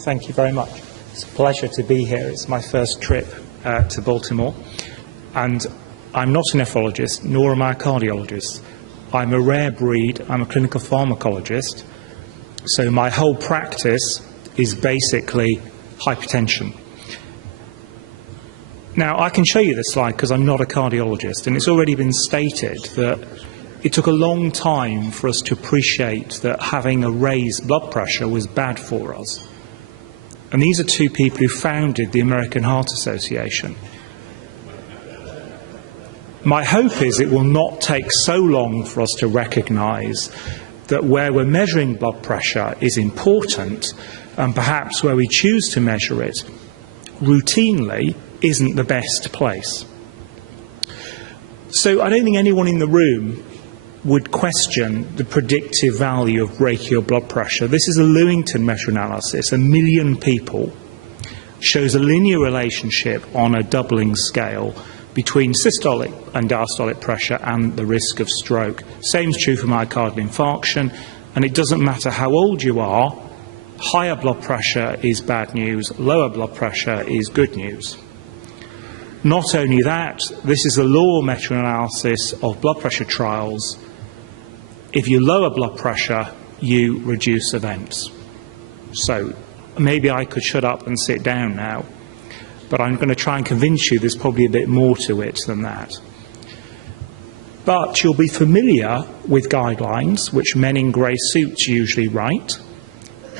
Thank you very much. It's a pleasure to be here. It's my first trip to Baltimore, and I'm not a nephrologist, nor am I a cardiologist. I'm a rare breed. I'm a clinical pharmacologist, so my whole practice is basically hypertension. Now, I can show you this slide because I'm not a cardiologist, and it's already been stated that it took a long time for us to appreciate that having a raised blood pressure was bad for us. And these are two people who founded the American Heart Association. My hope is it will not take so long for us to recognise that where we're measuring blood pressure is important, and perhaps where we choose to measure it routinely isn't the best place. So I don't think anyone in the room would question the predictive value of brachial blood pressure. This is a Lewington meta-analysis. 1 million people shows a linear relationship on a doubling scale between systolic and diastolic pressure and the risk of stroke. Same is true for myocardial infarction, and it doesn't matter how old you are, higher blood pressure is bad news, lower blood pressure is good news. Not only that, this is a law meta-analysis of blood pressure trials. If you lower blood pressure, you reduce events. So maybe I could shut up and sit down now, but I'm going to try and convince you there's probably a bit more to it than that. But you'll be familiar with guidelines, which men in grey suits usually write,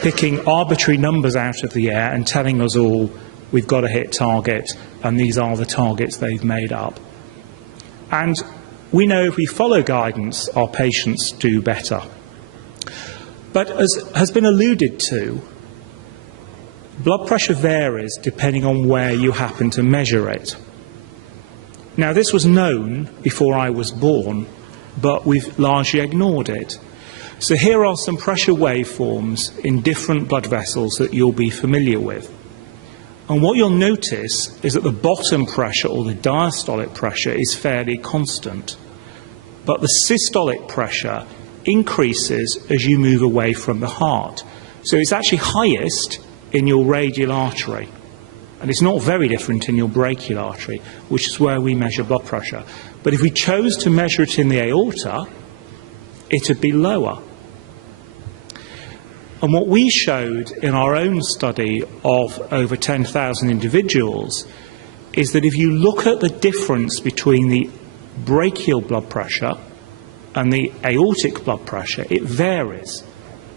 picking arbitrary numbers out of the air and telling us all we've got to hit target, and these are the targets they've made up. And we know if we follow guidance, our patients do better. But as has been alluded to, blood pressure varies depending on where you happen to measure it. Now, this was known before I was born, but we've largely ignored it. So here are some pressure waveforms in different blood vessels that you'll be familiar with. And what you'll notice is that the bottom pressure, or the diastolic pressure, is fairly constant. But the systolic pressure increases as you move away from the heart. So it's actually highest in your radial artery. And it's not very different in your brachial artery, which is where we measure blood pressure. But if we chose to measure it in the aorta, it would be lower. And what we showed in our own study of over 10,000 individuals is that if you look at the difference between the brachial blood pressure and the aortic blood pressure, it varies.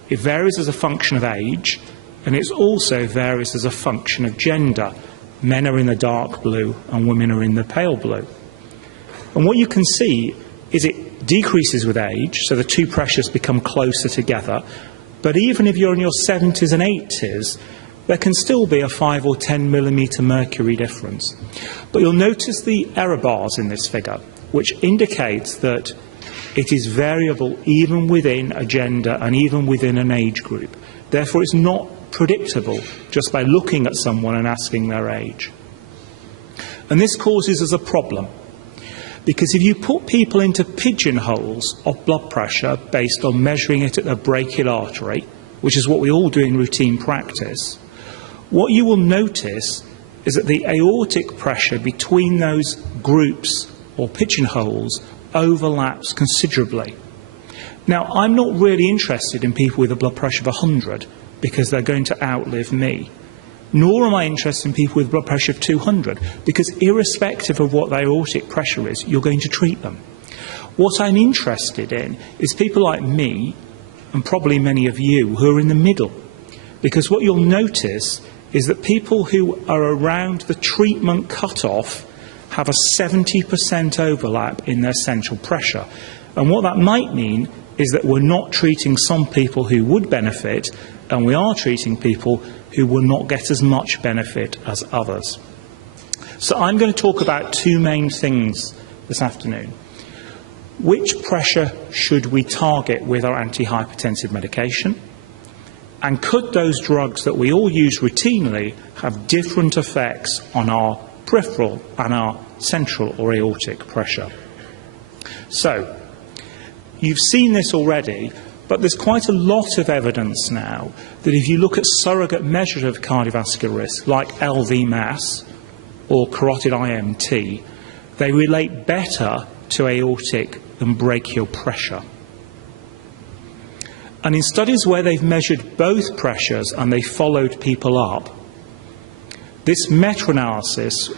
It varies as a function of age, and it also varies as a function of gender. Men are in the dark blue and women are in the pale blue. And what you can see is it decreases with age, so the two pressures become closer together. But even if you're in your 70s and 80s, there can still be a 5 or 10 millimetre mercury difference. But you'll notice the error bars in this figure, which indicates that it is variable even within a gender and even within an age group. Therefore, it's not predictable just by looking at someone and asking their age. And this causes us a problem, because if you put people into pigeonholes of blood pressure based on measuring it at the brachial artery, which is what we all do in routine practice, what you will notice is that the aortic pressure between those groups or pigeonholes overlaps considerably. Now, I'm not really interested in people with a blood pressure of 100 because they're going to outlive me. Nor am I interested in people with blood pressure of 200, because irrespective of what their aortic pressure is, you're going to treat them. What I'm interested in is people like me, and probably many of you, who are in the middle. Because what you'll notice is that people who are around the treatment cutoff have a 70% overlap in their central pressure. And what that might mean is that we're not treating some people who would benefit, and we are treating people who will not get as much benefit as others. So I'm going to talk about two main things this afternoon. Which pressure should we target with our antihypertensive medication? And could those drugs that we all use routinely have different effects on our peripheral and our central or aortic pressure? So, you've seen this already, But there's quite a lot of evidence now that if you look at surrogate measures of cardiovascular risk, like LV mass or carotid IMT, they relate better to aortic than brachial pressure. And in studies where they've measured both pressures and they followed people up, this meta-analysis,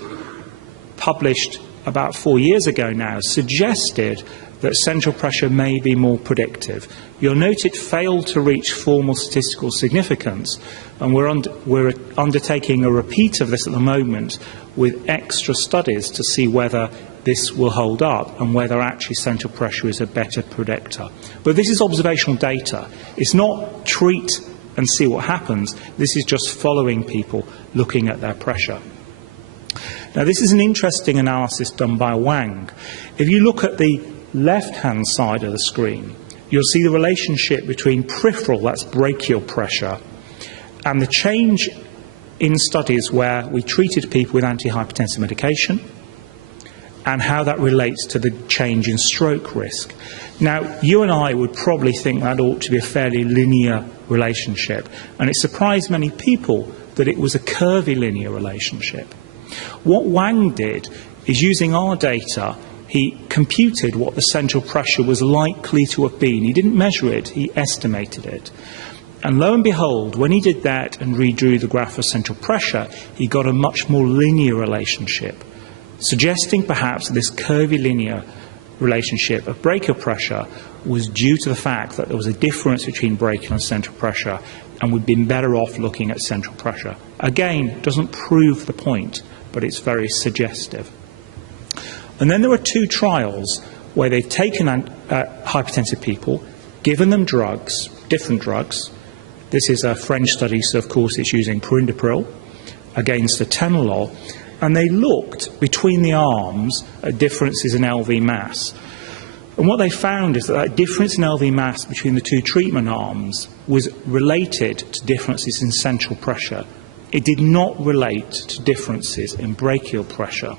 published about 4 years ago now, suggested that central pressure may be more predictive. You'll note it failed to reach formal statistical significance, and we're undertaking a repeat of this at the moment with extra studies to see whether this will hold up and whether actually central pressure is a better predictor. But this is observational data. It's not treat and see what happens. This is just following people, looking at their pressure. Now, this is an interesting analysis done by Wang. If you look at the left-hand side of the screen, you'll see the relationship between peripheral, that's brachial pressure, and the change in studies where we treated people with antihypertensive medication and how that relates to the change in stroke risk. Now, you and I would probably think that ought to be a fairly linear relationship, and it surprised many people that it was a curvy linear relationship. What Wang did is, using our data, he computed what the central pressure was likely to have been. He didn't measure it, he estimated it. And lo and behold, when he did that and redrew the graph of central pressure, he got a much more linear relationship, suggesting perhaps this curvy linear relationship of brachial pressure was due to the fact that there was a difference between brachial and central pressure, and we'd been better off looking at central pressure. Again, doesn't prove the point, but it's very suggestive. And then there are two trials where they've taken hypertensive people, given them drugs, different drugs. This is a French study, so of course it's using perindopril against atenolol, and they looked between the arms at differences in LV mass. And what they found is that that difference in LV mass between the two treatment arms was related to differences in central pressure. It did not relate to differences in brachial pressure.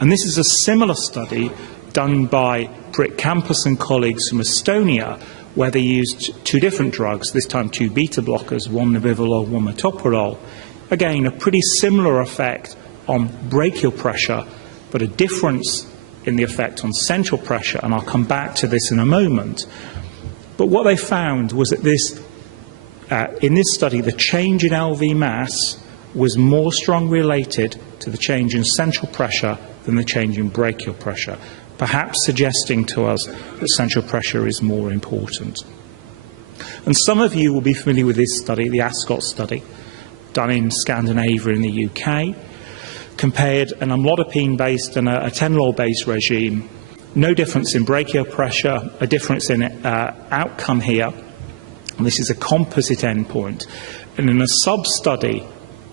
And this is a similar study done by Prick Campus and colleagues from Estonia, where they used two different drugs, this time two beta blockers, one nebivolol, one metoprolol. Again, a pretty similar effect on brachial pressure, but a difference in the effect on central pressure, and I'll come back to this in a moment. But what they found was that in this study, the change in LV mass was more strongly related to the change in central pressure than the change in brachial pressure, perhaps suggesting to us that central pressure is more important. And some of you will be familiar with this study, the Ascot study, done in Scandinavia in the UK, compared an amlodipine-based and a atenolol-based regime. No difference in brachial pressure, a difference in outcome here. And this is a composite endpoint. And in a sub-study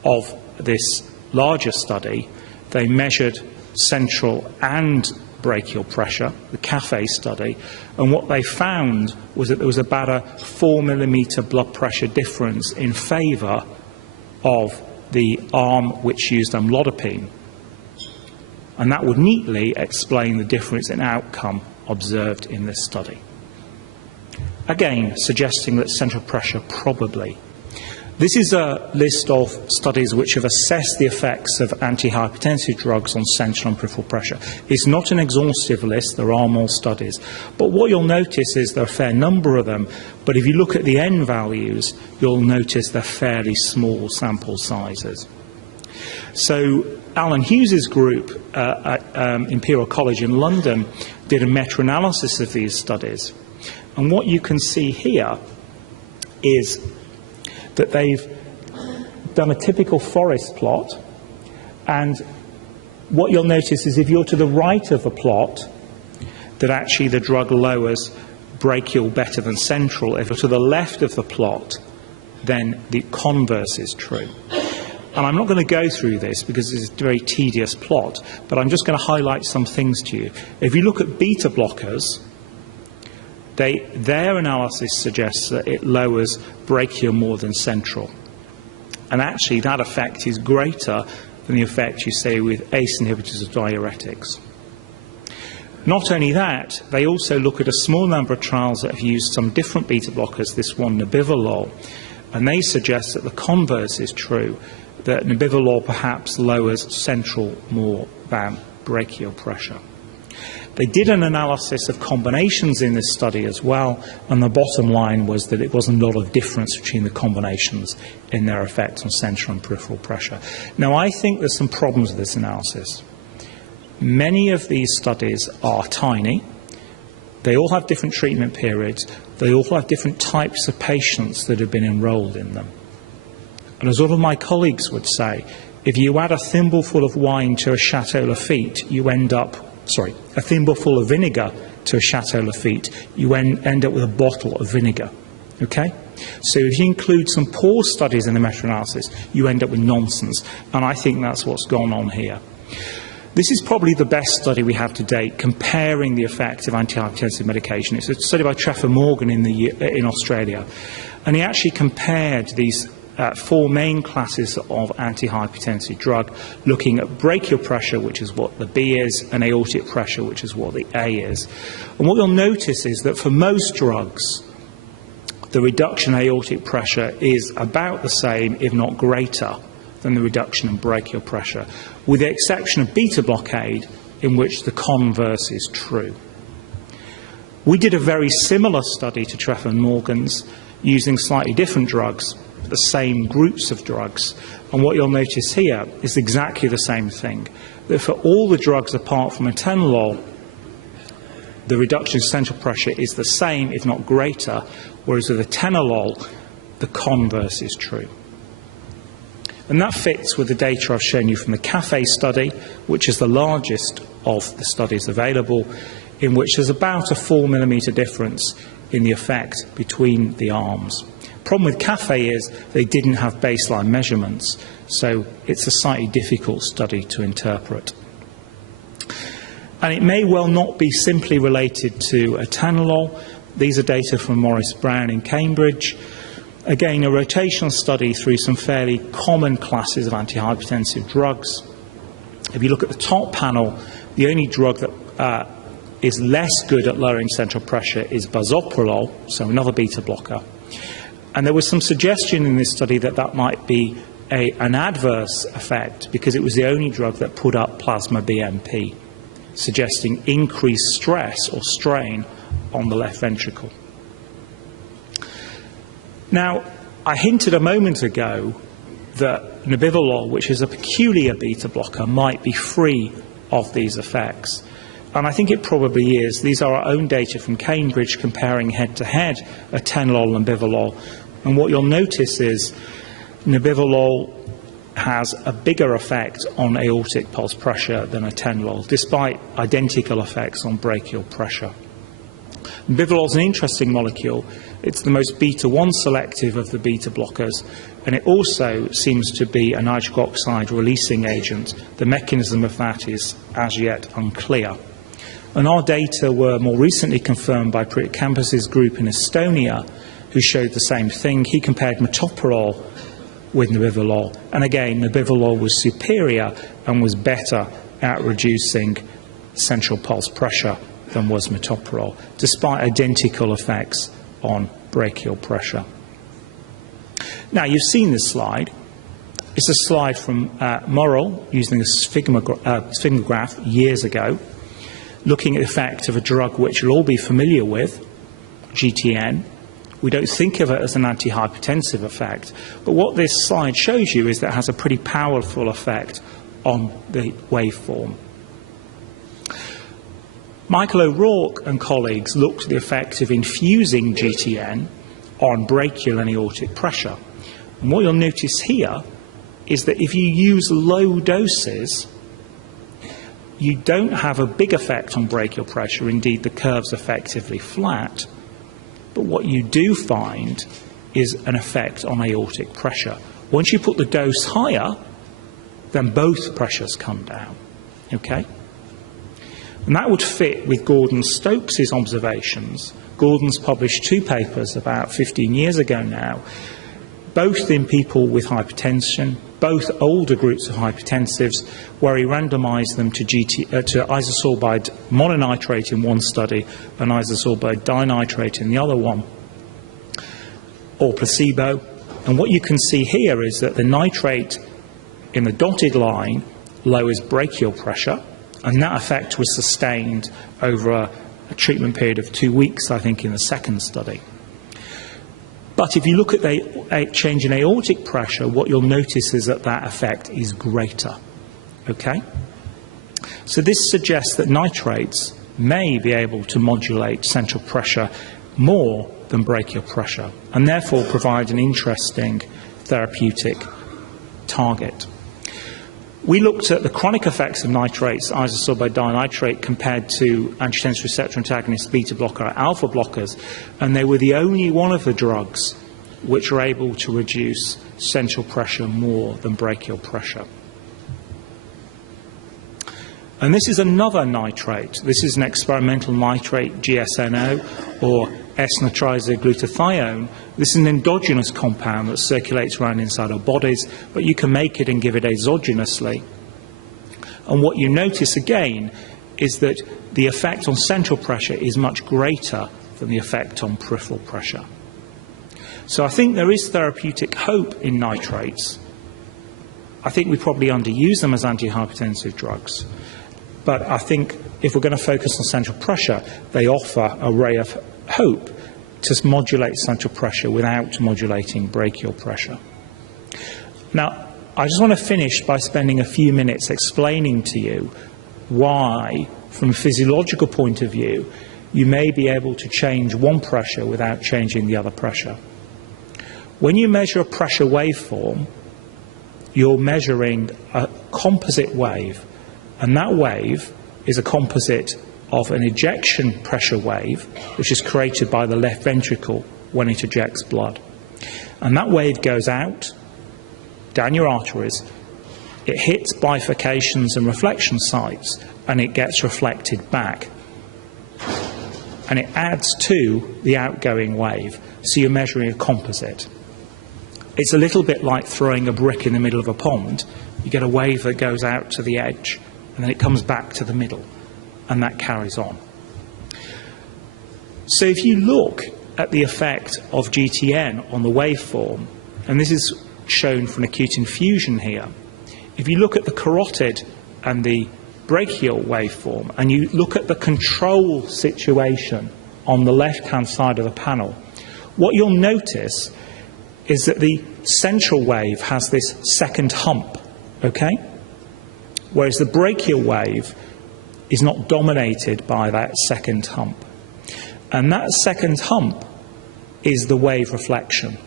of this larger study, they measured central and brachial pressure, the CAFE study, and what they found was that there was about a 4 millimetre blood pressure difference in favour of the arm which used amlodipine. And that would neatly explain the difference in outcome observed in this study. Again, suggesting that central pressure probably. This is a list of studies which have assessed the effects of antihypertensive drugs on central and peripheral pressure. It's not an exhaustive list, there are more studies. But what you'll notice is there are a fair number of them, but if you look at the N values, you'll notice they're fairly small sample sizes. So Alan Hughes's group at Imperial College in London did a meta-analysis of these studies. And what you can see here is that they've done a typical forest plot, and what you'll notice is if you're to the right of the plot, that actually the drug lowers brachial better than central. If you're to the left of the plot, then the converse is true. And I'm not going to go through this because it's a very tedious plot, but I'm just going to highlight some things to you. If you look at beta blockers, their analysis suggests that it lowers brachial more than central. And actually that effect is greater than the effect you see with ACE inhibitors of diuretics. Not only that, they also look at a small number of trials that have used some different beta blockers, this one nebivolol, and they suggest that the converse is true, that nebivolol perhaps lowers central more than brachial pressure. They did an analysis of combinations in this study as well, and the bottom line was that it wasn't a lot of difference between the combinations in their effect on central and peripheral pressure. Now, I think there's some problems with this analysis. Many of these studies are tiny. They all have different treatment periods. They all have different types of patients that have been enrolled in them. And as one of my colleagues would say, if you add a thimbleful of wine to a Chateau Lafite, you end up, a thimbleful of vinegar to a Chateau Lafite, you end up with a bottle of vinegar. Okay? So if you include some poor studies in the meta-analysis, you end up with nonsense. And I think that's what's gone on here. This is probably the best study we have to date comparing the effect of antihypertensive medication. It's a study by Trevor Morgan in Australia. And he actually compared these four main classes of antihypertensive drug, looking at brachial pressure, which is what the B is, and aortic pressure, which is what the A is. And what you'll notice is that for most drugs, the reduction in aortic pressure is about the same, if not greater, than the reduction in brachial pressure, with the exception of beta blockade, in which the converse is true. We did a very similar study to Trevor Morgan's, using slightly different drugs, the same groups of drugs, and what you'll notice here is exactly the same thing, that for all the drugs apart from atenolol, the reduction in central pressure is the same, if not greater, whereas with atenolol, the converse is true. And that fits with the data I've shown you from the CAFE study, which is the largest of the studies available, in which there's about a 4 millimetre difference in the effect between the arms. The problem with CAFE is they didn't have baseline measurements, so it's a slightly difficult study to interpret. And it may well not be simply related to atenolol. These are data from Maurice Brown in Cambridge. Again, a rotational study through some fairly common classes of antihypertensive drugs. If you look at the top panel, the only drug that is less good at lowering central pressure is bisoprolol, so another beta blocker. And there was some suggestion in this study that that might be an adverse effect because it was the only drug that put up plasma BNP, suggesting increased stress or strain on the left ventricle. Now, I hinted a moment ago that nebivolol, which is a peculiar beta blocker, might be free of these effects. And I think it probably is. These are our own data from Cambridge comparing head-to-head atenolol and nebivolol. And what you'll notice is nebivolol has a bigger effect on aortic pulse pressure than atenolol, despite identical effects on brachial pressure. Nebivolol is an interesting molecule. It's the most beta-1 selective of the beta blockers, and it also seems to be a nitric oxide releasing agent. The mechanism of that is as yet unclear. And our data were more recently confirmed by Priit Campus's group in Estonia, who showed the same thing. He compared metoprolol with nebivolol, and again, nebivolol was superior and was better at reducing central pulse pressure than was metoprolol, despite identical effects on brachial pressure. Now, you've seen this slide. It's a slide from Morrill using a sphygmograph years ago, looking at the effect of a drug which you'll all be familiar with, GTN. We don't think of it as an antihypertensive effect, but what this slide shows you is that it has a pretty powerful effect on the waveform. Michael O'Rourke and colleagues looked at the effect of infusing GTN on brachial and aortic pressure. And what you'll notice here is that if you use low doses, you don't have a big effect on brachial pressure. Indeed, the curve's effectively flat. But what you do find is an effect on aortic pressure. Once you put the dose higher, then both pressures come down. Okay? And that would fit with Gordon-Stokes' observations. Gordon's published 2 papers about 15 years ago now, both in people with hypertension, both older groups of hypertensives, where he randomised them to isosorbide mononitrate in one study and isosorbide dinitrate in the other one, or placebo. And what you can see here is that the nitrate in the dotted line lowers brachial pressure, and that effect was sustained over a treatment period of 2 weeks, I think, in the second study. But if you look at the change in aortic pressure, what you'll notice is that that effect is greater. Okay? So this suggests that nitrates may be able to modulate central pressure more than brachial pressure, and therefore provide an interesting therapeutic target. We looked at the chronic effects of nitrates, isosorbide dinitrate, compared to angiotensin receptor antagonists, beta blocker, or alpha blockers, and they were the only one of the drugs which are able to reduce central pressure more than brachial pressure. And this is another nitrate. This is an experimental nitrate, GSNO, or S-nitrizoglutathione. This is an endogenous compound that circulates around inside our bodies, but you can make it and give it exogenously. And what you notice again is that the effect on central pressure is much greater than the effect on peripheral pressure. So I think there is therapeutic hope in nitrates. I think we probably underuse them as antihypertensive drugs. But I think if we're going to focus on central pressure, they offer a ray of hope to modulate central pressure without modulating brachial pressure. Now, I just want to finish by spending a few minutes explaining to you why, from a physiological point of view, you may be able to change one pressure without changing the other pressure. When you measure a pressure waveform, you're measuring a composite wave, and that wave is a composite of an ejection pressure wave, which is created by the left ventricle when it ejects blood. And that wave goes out, down your arteries, it hits bifurcations and reflection sites, and it gets reflected back. And it adds to the outgoing wave, so you're measuring a composite. It's a little bit like throwing a brick in the middle of a pond. You get a wave that goes out to the edge, and then it comes back to the middle, and that carries on. So if you look at the effect of GTN on the waveform, and this is shown for an acute infusion here, if you look at the carotid and the brachial waveform, and you look at the control situation on the left-hand side of the panel, what you'll notice is that the central wave has this second hump, okay? Whereas the brachial wave is not dominated by that second hump. And that second hump is the wave reflection.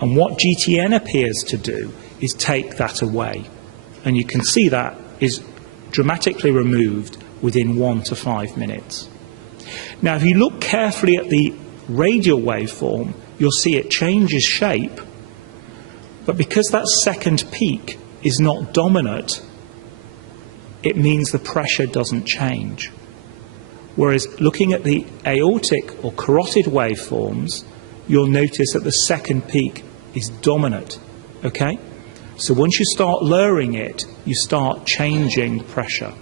And what GTN appears to do is take that away. And you can see that is dramatically removed within 1 to 5 minutes. Now, if you look carefully at the radial waveform, you'll see it changes shape. But because that second peak is not dominant, it means the pressure doesn't change. Whereas looking at the aortic or carotid waveforms, you'll notice that the second peak is dominant. Okay? So once you start lowering it, you start changing pressure.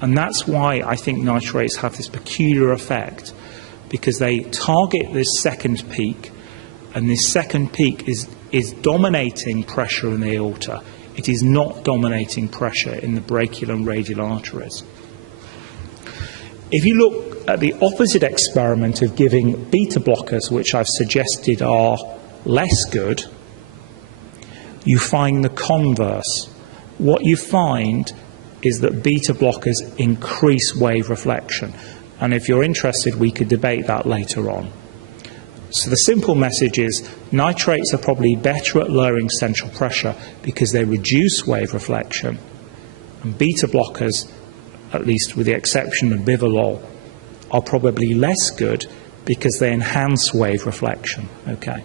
And that's why I think nitrates have this peculiar effect, because they target this second peak, and this second peak is dominating pressure in the aorta. It is not dominating pressure in the brachial and radial arteries. If you look at the opposite experiment of giving beta blockers, which I've suggested are less good, you find the converse. What you find is that beta blockers increase wave reflection. And if you're interested, we could debate that later on. So the simple message is nitrates are probably better at lowering central pressure because they reduce wave reflection. And beta blockers, at least with the exception of bivalol, are probably less good because they enhance wave reflection. Okay.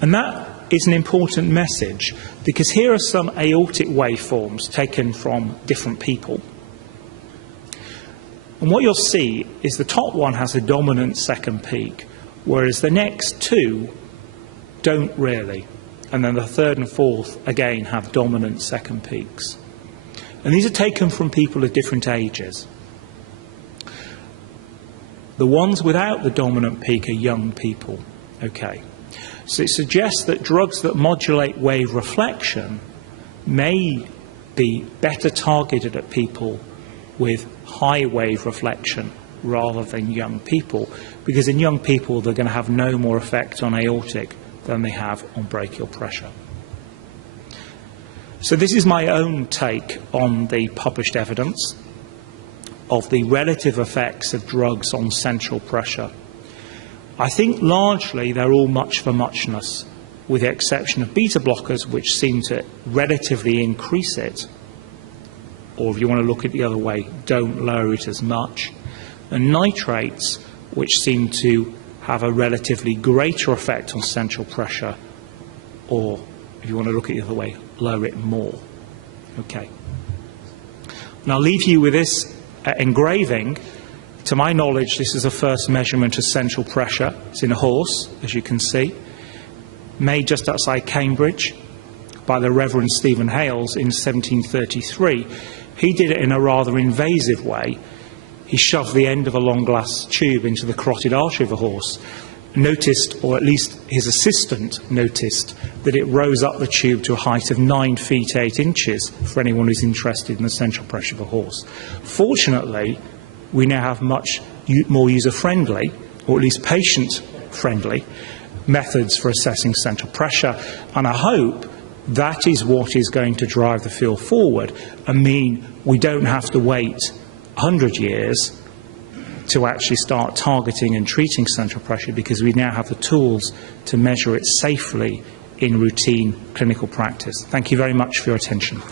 And that is an important message, because here are some aortic waveforms taken from different people. And what you'll see is the top one has a dominant second peak, whereas the next two don't really. And then the third and fourth, again, have dominant second peaks. And these are taken from people of different ages. The ones without the dominant peak are young people. Okay. So it suggests that drugs that modulate wave reflection may be better targeted at people with high wave reflection rather than young people, because in young people they're going to have no more effect on aortic than they have on brachial pressure. So this is my own take on the published evidence of the relative effects of drugs on central pressure. I think largely they're all much for muchness, with the exception of beta blockers, which seem to relatively increase it, or if you want to look at it the other way, don't lower it as much, and nitrates, which seem to have a relatively greater effect on central pressure, or if you want to look at it the other way, lower it more. Okay. And I'll leave you with this engraving. To my knowledge, this is the first measurement of central pressure. It's in a horse, as you can see, made just outside Cambridge by the Reverend Stephen Hales in 1733. He did it in a rather invasive way. He shoved the end of a long glass tube into the carotid artery of a horse, noticed, or at least his assistant noticed, that it rose up the tube to a height of 9 feet 8 inches for anyone who's interested in the central pressure of a horse. Fortunately, we now have much more user-friendly, or at least patient-friendly, methods for assessing central pressure, and I hope that is what is going to drive the field forward and mean we don't have to wait 100 years to actually start targeting and treating central pressure, because we now have the tools to measure it safely in routine clinical practice. Thank you very much for your attention.